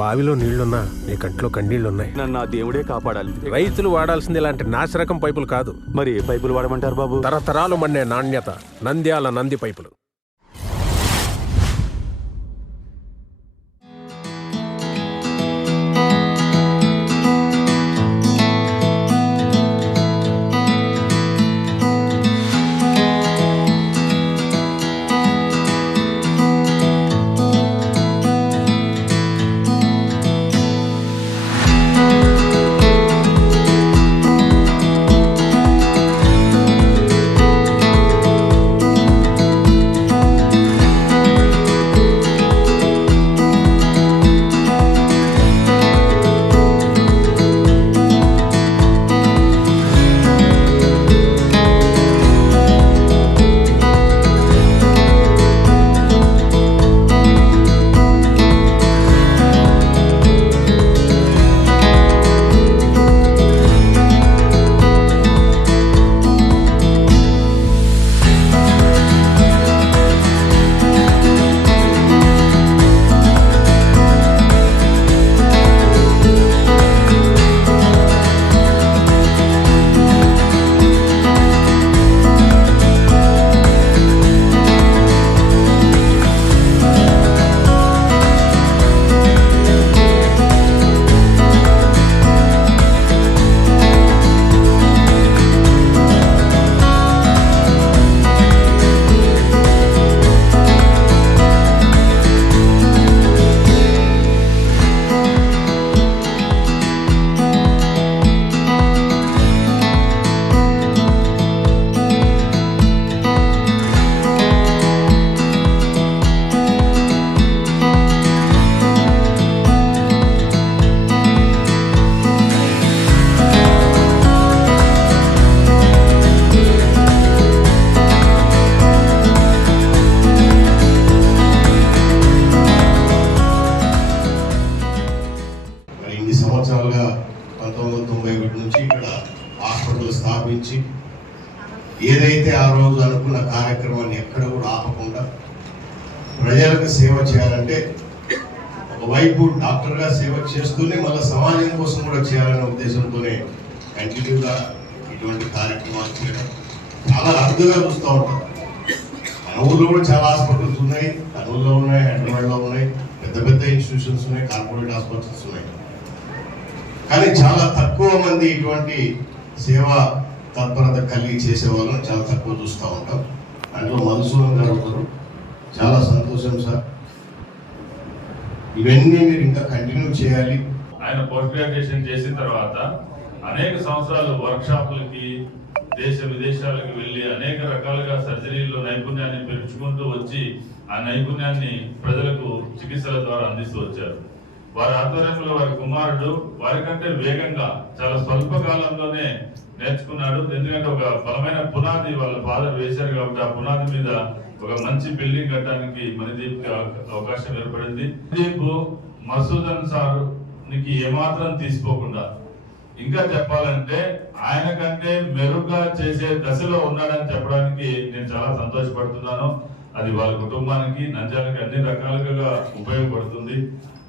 బావిలో నీళ్లున్నా నీ కంట్లో కన్నీళ్లున్నాయి. నన్ను ఆ దేవుడే కాపాడాలి. రైతులు వాడాల్సింది ఇలాంటి నాసిరకం పైపులు కాదు. మరి ఏ పైపులు వాడమంటారు బాబు? తరతరాలు మన్నే నాణ్యత నంద్యాల నంది పైపులు. సంవత్సరాలుగా 1991 నుంచి ఇక్కడ హాస్పిటల్ స్థాపించి ఏదైతే ఆ రోజు అనుకున్న కార్యక్రమాన్ని ఎక్కడ కూడా ఆపకుండా ప్రజలకు సేవ చేయాలంటే ఒకవైపు డాక్టర్గా సేవ చేస్తూనే మళ్ళీ సమాజం కోసం కూడా చేయాలనే ఉద్దేశంతోనే కంటిన్యూగా ఇటువంటి కార్యక్రమాలు చేయడం చాలా అరుదుగా చూస్తూ ఉంటాం. మన ఊళ్ళో కూడా చాలా హాస్పిటల్స్ ఉన్నాయి, కర్నూలులో ఉన్నాయి, హైదరాబాద్లో ఉన్నాయి, పెద్ద పెద్ద ఇన్స్టిట్యూషన్స్ ఉన్నాయి, కార్పొరేట్ హాస్పిటల్స్ ఉన్నాయి. కానీ చాలా తక్కువ మంది ఇటువంటి సేవా తత్పరత కలిగి చేసే వాళ్ళని చాలా తక్కువ చూస్తూ ఉంటాం. అందులో మధుసూదన్ గారు ఒకరు. చాలా సంతోషం సార్, ఇవన్నీ మీరు ఇంకా కంటిన్యూ చేయాలి. ఆయన పోస్ట్ గ్రాడ్యుయేషన్ చేసిన తర్వాత అనేక సంవత్సరాలు వర్క్షాపులకి దేశ విదేశాలకు వెళ్ళి అనేక రకాలుగా సర్జరీలో నైపుణ్యాన్ని పెంచుకుంటూ వచ్చి ఆ నైపుణ్యాన్ని ప్రజలకు చికిత్సల ద్వారా అందిస్తూ వచ్చారు. వారి ఆధ్వర్యంలో వారి కుమారుడు వారికంటే వేగంగా చాలా స్వల్ప కాలంలోనే నేర్చుకున్నాడు. ఎందుకంటే ఒక బలమైన పునాది వాళ్ళ ఫాదర్ వేశారు కాబట్టి ఆ పునాది మీద ఒక మంచి బిల్డింగ్ కట్టడానికి మణిదీప్ అవకాశం ఏర్పడింది. మణిదీప్ మసూదన్ సార్కి ఏమాత్రం తీసుకోకుండా ఇంకా చెప్పాలంటే ఆయన కంటే మెరుగ్గా చేసే దశలో ఉన్నాడని చెప్పడానికి నేను చాలా సంతోషపడుతున్నాను. అది వాళ్ళ కుటుంబానికి నంద్యాలకి అన్ని రకాలుగా ఉపయోగపడుతుంది.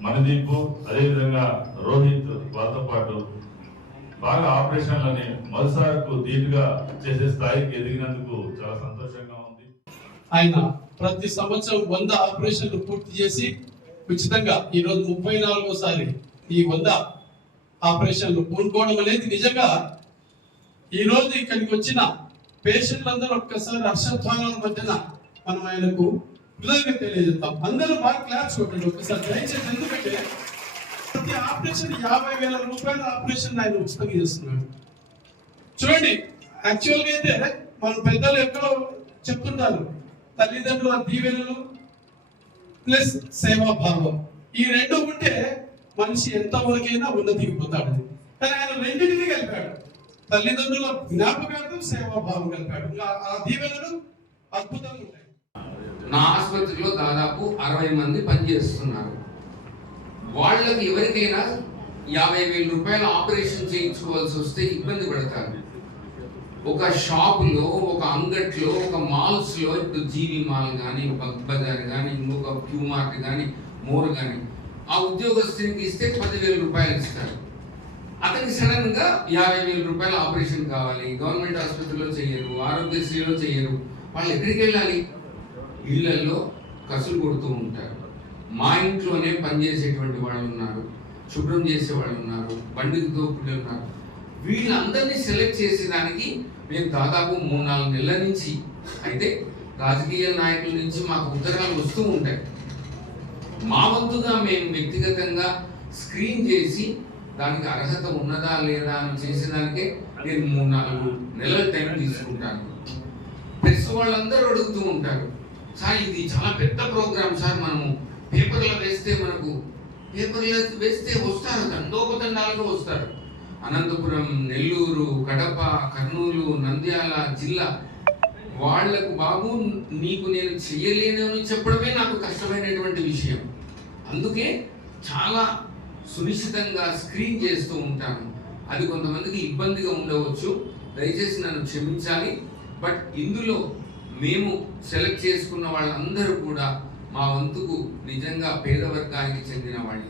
మణిదీప్ అదేవిధంగా రోహిత్ వాళ్ళతో పాటు బాగా ఆపరేషన్లని మరోసారికి ధీటుగా చేసే స్థాయికి ఎదిగినందుకు చాలా సంతోషంగా ఉంది. ఆయన ప్రతి సంవత్సరం 100 ఆపరేషన్లు పూర్తి చేసి ఉచితంగా ఈరోజు 34సారి ఈ 100 ఆపరేషన్లు పూనుకోవడం అనేది నిజంగా ఈరోజు ఇక్కడికి వచ్చిన పేషెంట్లందరూ ఒక్కసారి హర్షధ్వానాల మధ్యన మనం ఆయనకు కృతజ్ఞత తెలియజేస్తాం. అందరూ బాగా క్లాప్స్ కొట్టండి ఒక్కసారి దయచేసి. ఎందుకంటే ప్రతి ఆపరేషన్ 50,000 రూపాయల ఆపరేషన్ ఆయన ఉచితంగా చేస్తున్నాడు. చూడండి, యాక్చువల్గా అయితే మన పెద్దలు ఎక్కడో చెప్తుంటారు, తల్లిదండ్రుల దీవెనలు ప్లస్ సేవాభావం, ఈ రెండు ఉంటే మనిషి ఎంతవరకైనా ఉన్నతికి పోతాడు. కానీ ఆయన రెండింటినీ కలిపాడు, తల్లిదండ్రుల జ్ఞాపకార్థం సేవాభావం కలిపాడు. ఆ దీవెనలు అద్భుతంగా ఉంటాయి. నా ఆసుపత్రిలో దాదాపు 60 మంది పనిచేస్తున్నారు. వాళ్ళకి ఎవరికైనా 50,000 రూపాయల ఆపరేషన్ చేయించుకోవాల్సి వస్తే ఇబ్బంది పడతారు. ఒక షాపులో, ఒక అంగట్లో, ఒక మాల్స్లో, ఇప్పుడు జీవి మాల్ కానీ, బగ్ బజార్ కానీ, ఇంకొక క్యూ మార్ట్ కానీ, మోర్ కానీ ఆ ఉద్యోగస్తునికి ఇస్తే 10,000 రూపాయలు ఇస్తారు. అతనికి సడన్ గా 50,000 రూపాయల ఆపరేషన్ కావాలి. గవర్నమెంట్ ఆసుపత్రిలో చేయరు, ఆరోగ్యశ్రీలో చేయరు. వాళ్ళు ఎక్కడికి వెళ్ళాలి? ఇళ్లలో కసులు కొడుతూ ఉంటారు. మా ఇంట్లోనే పనిచేసేటువంటి వాళ్ళు ఉన్నారు, శుభ్రం చేసే వాళ్ళు ఉన్నారు, బండికి తోపులు ఉన్నారు. వీళ్ళందరినీ సెలెక్ట్ చేసేదానికి మేము దాదాపు 3-4 నెలల నుంచి, అయితే రాజకీయ నాయకుల నుంచి మాకు ఉత్తరాలు వస్తూ ఉంటాయి. మా వంతుగా మేము వ్యక్తిగతంగా స్క్రీన్ చేసి దానికి అర్హత ఉన్నదా లేదా అని చేసేదానికే నేను 3-4 నెలల టైం తీసుకుంటాను. ప్రెస్ వాళ్ళందరూ అడుగుతూ ఉంటారు, సార్ ఇది చాలా పెద్ద ప్రోగ్రామ్ సార్, మనము పేపర్లో వేస్తే వస్తారు, దండోపదండాలుగా వస్తారు. అనంతపురం, నెల్లూరు, కడప, కర్నూలు, నంద్యాల జిల్లా వాళ్లకు బాబు నీకు నేను చెయ్యలేను అని చెప్పడమే నాకు కష్టమైనటువంటి విషయం. అందుకే చాలా సునిశ్చితంగా స్క్రీన్ చేస్తూ ఉంటాను. అది కొంతమందికి ఇబ్బందిగా ఉండవచ్చు, దయచేసి నన్ను క్షమించాలి. బట్ ఇందులో మేము సెలెక్ట్ చేసుకున్న వాళ్ళందరూ కూడా మా వంతుకు నిజంగా పేద వర్గానికి చెందిన వాళ్ళు.